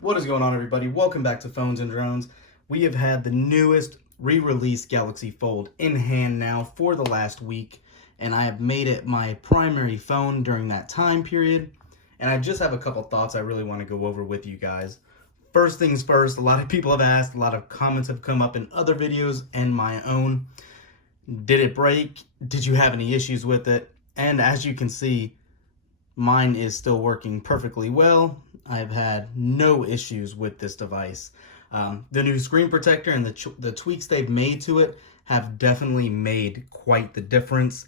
What is going on, everybody? Welcome back to Phones and Drones. We have had the newest re-released Galaxy Fold in hand now for the last week, and I have made it my primary phone during that time period. And I just have a couple thoughts I really want to go over with you guys. First things first, a lot of people have asked, a lot of comments have come up in other videos and my own. Did it break? Did you have any issues with it? And as you can see, mine is still working perfectly well. I've had no issues with this device. The new screen protector and the tweaks they've made to it have definitely made quite the difference.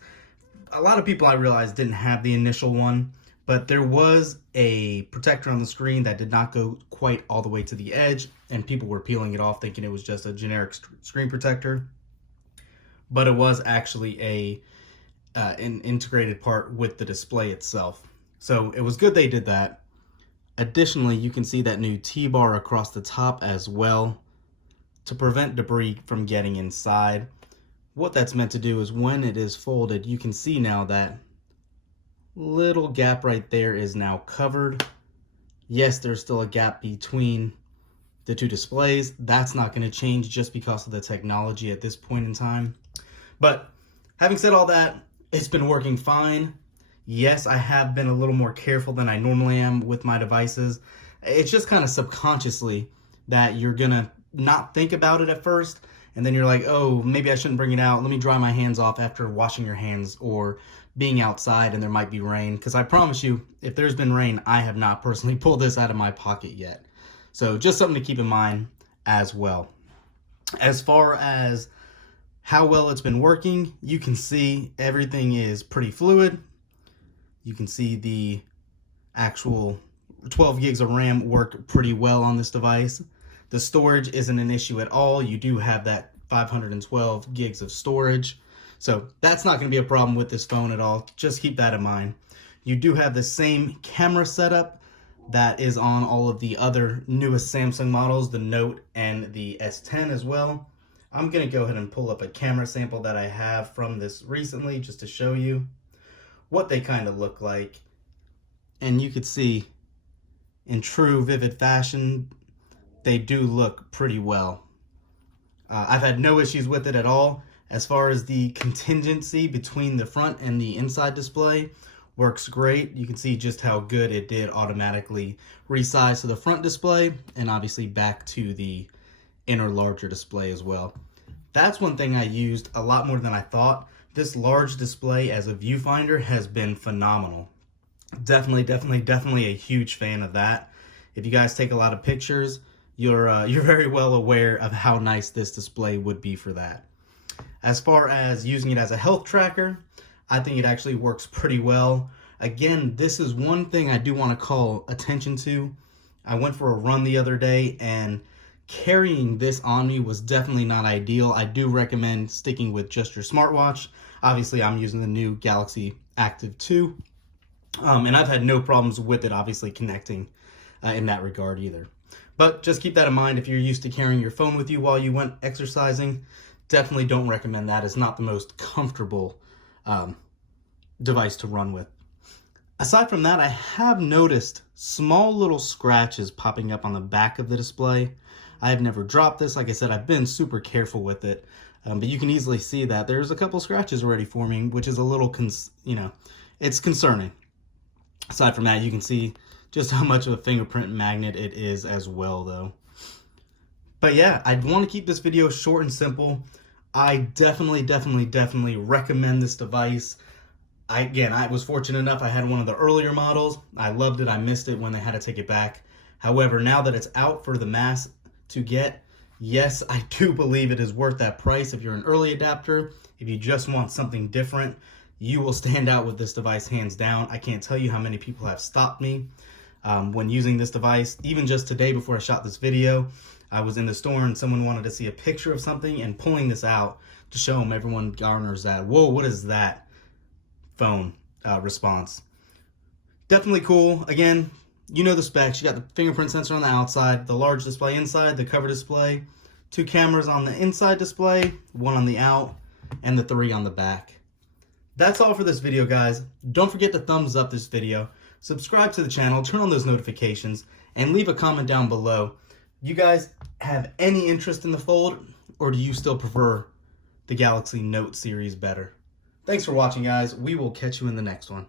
A lot of people, I realized, didn't have the initial one, but there was a protector on the screen that did not go quite all the way to the edge, and people were peeling it off thinking it was just a generic screen protector. But it was actually an integrated part with the display itself. So it was good they did that. Additionally, you can see that new T-bar across the top as well to prevent debris from getting inside. What that's meant to do is when it is folded, you can see now that little gap right there is now covered. Yes, there's still a gap between the two displays. That's not going to change just because of the technology at this point in time. But having said all that, it's been working fine. Yes, I have been a little more careful than I normally am with my devices. It's just kind of subconsciously that you're gonna not think about it at first, and then you're like, oh, maybe I shouldn't bring it out. Let me dry my hands off after washing your hands or being outside and there might be rain. Because I promise you, if there's been rain, I have not personally pulled this out of my pocket yet. So just something to keep in mind as well. As far as how well it's been working, you can see everything is pretty fluid. You can see the actual 12 gigs of RAM work pretty well on this device. The storage isn't an issue at all. You do have that 512 gigs of storage. So that's not going to be a problem with this phone at all. Just keep that in mind. You do have the same camera setup that is on all of the other newest Samsung models, the Note and the S10 as well. I'm going to go ahead and pull up a camera sample that I have from this recently just to show you what they kind of look like. And you could see in true vivid fashion, they do look pretty well. I've had no issues with it at all. As far as the contingency between the front and the inside display, works great. You can see just how good it did automatically resize to the front display and obviously back to the inner larger display as well. That's one thing I used a lot more than I thought. This large display as a viewfinder has been phenomenal. Definitely a huge fan of that. If you guys take a lot of pictures, you're very well aware of how nice this display would be for that. As far as using it as a health tracker, I think it actually works pretty well. Again, this is one thing I do want to call attention to. I went for a run the other day and carrying this on me was definitely not ideal. I do recommend sticking with just your smartwatch. Obviously, I'm using the new Galaxy Active 2, and I've had no problems with it, obviously, connecting in that regard either. But just keep that in mind if you're used to carrying your phone with you while you went exercising. Definitely don't recommend that. It's not the most comfortable device to run with. Aside from that, I have noticed small little scratches popping up on the back of the display. I have never dropped this. Like I said, I've been super careful with it. But you can easily see that there's a couple scratches already forming, which is a little, it's concerning. Aside from that, you can see just how much of a fingerprint magnet it is as well, though. But yeah, I want to keep this video short and simple. I definitely recommend this device. I was fortunate enough, I had one of the earlier models. I loved it. I missed it when they had to take it back. However, now that it's out for the mass to get, yes, I do believe it is worth that price. If you're an early adapter, if you just want something different, you will stand out with this device hands down. I can't tell you how many people have stopped me when using this device. Even just today before I shot this video, I was in the store and someone wanted to see a picture of something, and pulling this out to show them, everyone garners that, whoa, what is that phone response. Definitely cool. Again, you know the specs. You got the fingerprint sensor on the outside, the large display inside, the cover display, 2 cameras on the inside display, 1 on the out, and the 3 on the back. That's all for this video, guys. Don't forget to thumbs up this video. subscribe to the channel, turn on those notifications, and leave a comment down below. You guys have any interest in the Fold, or do you still prefer the Galaxy Note series better? Thanks for watching, guys. We will catch you in the next one.